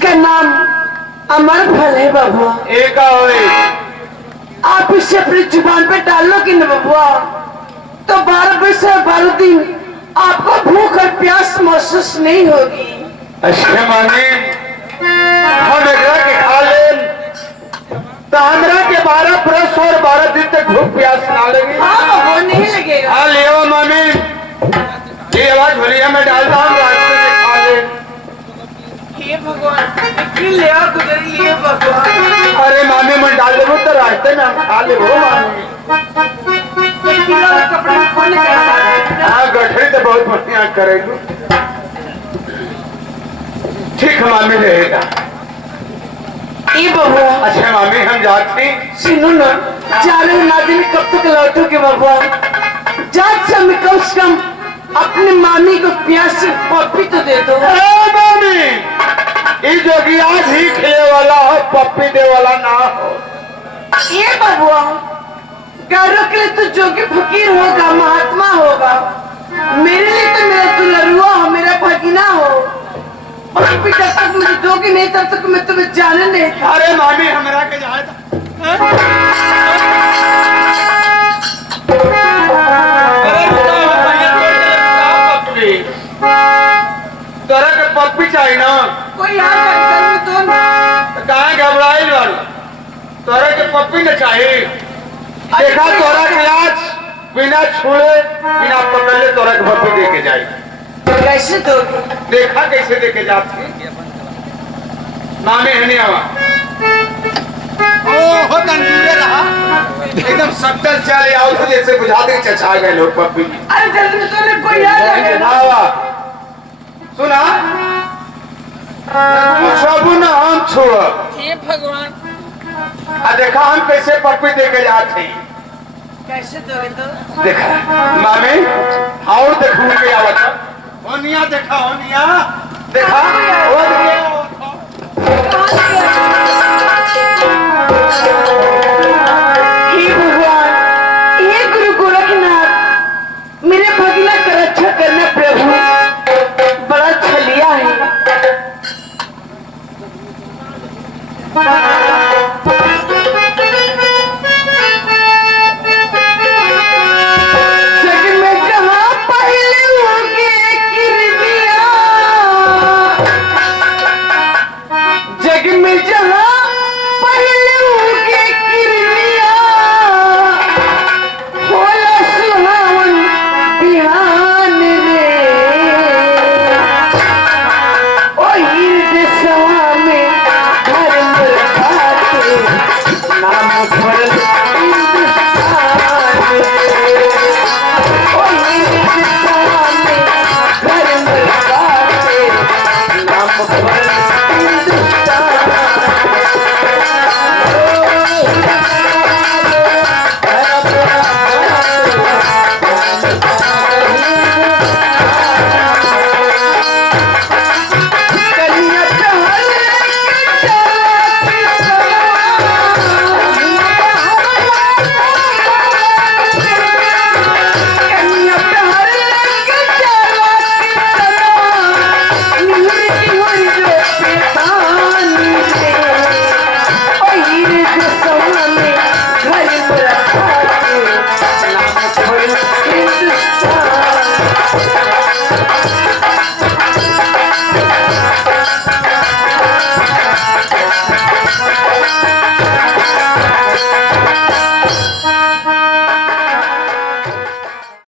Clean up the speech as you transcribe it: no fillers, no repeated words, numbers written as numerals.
जिसका नाम अमर फल है बबुआ। एक आप इसे अपनी जुबान पे डालोगे न बबुआ तो 12 बरस 12 दिन आपको भूख और प्यास महसूस नहीं होगी। अच्छा माने हम एकरा के खा ले तो हमरा के 12 बरस और 12 दिन तक भूख प्यास ना लगी। हाँ बबुआ नहीं लगेगा। हाँ ले मामे ये आवाज भलिया में डालता हूँ रास्ते में खा ले। हे भगवान ले आ गुजरिए भगवान। अरे मामे मैं डाल देबो तो रास्ते में हम खा ले हो मामे। कपड़े खोल के हाँ गठरी तो बहुत बढ़िया करेगी। ठीक मामे रहेगा। ए बबुआ। अच्छा मामी हम जाते सुनो ना चारों नादिन कब तक लौटोगे बबुआ। जात समय कम से कम अपनी मामी को प्यास पप्पी तो दे दो। मामी ये जोगिया भी खेले वाला हो पप्पी दे वाला ना हो। ये बबुआ गौरव के लिए तो जोगी फकीर होगा महात्मा होगा। मेरे लिए तो मेरा दुलरुआ हो मेरा भगीना हो। पप्पी जब तक मुझे दोगी नहीं तब तक मैं तुम्हें जाने नहीं। अरे मामी हमरा के जाए तोरा के पप्पी चाहिए ना। कोई यहाँ तो कहाँ घबराई वाल तोरा के पप्पी न चाहिए। देखा तोरा के आज बिना छुए बिना पकड़े तोरा के पप्पी दे के जाए। कैसे दोगे? देखा कैसे दे के जाती मामी है नहीं आवा। ओ तंदूरे रहा एकदम सत्तर चले आओ तो जैसे बुझा दे चचा गए लोग पप्पी। अरे जल्दी तो कोई आ जाएगा। सुना छबू ना हम छुआ। हे भगवान आ देखा हम कैसे पप्पी दे के जाते कैसे दोगे तो? देखा मामी और देखू के आवत होनिया देखा होनिया देखा वो हे भगवान हे गुरु गोरखनाथ मेरे भगीना का रक्षा करना प्रभु बड़ा छलिया है।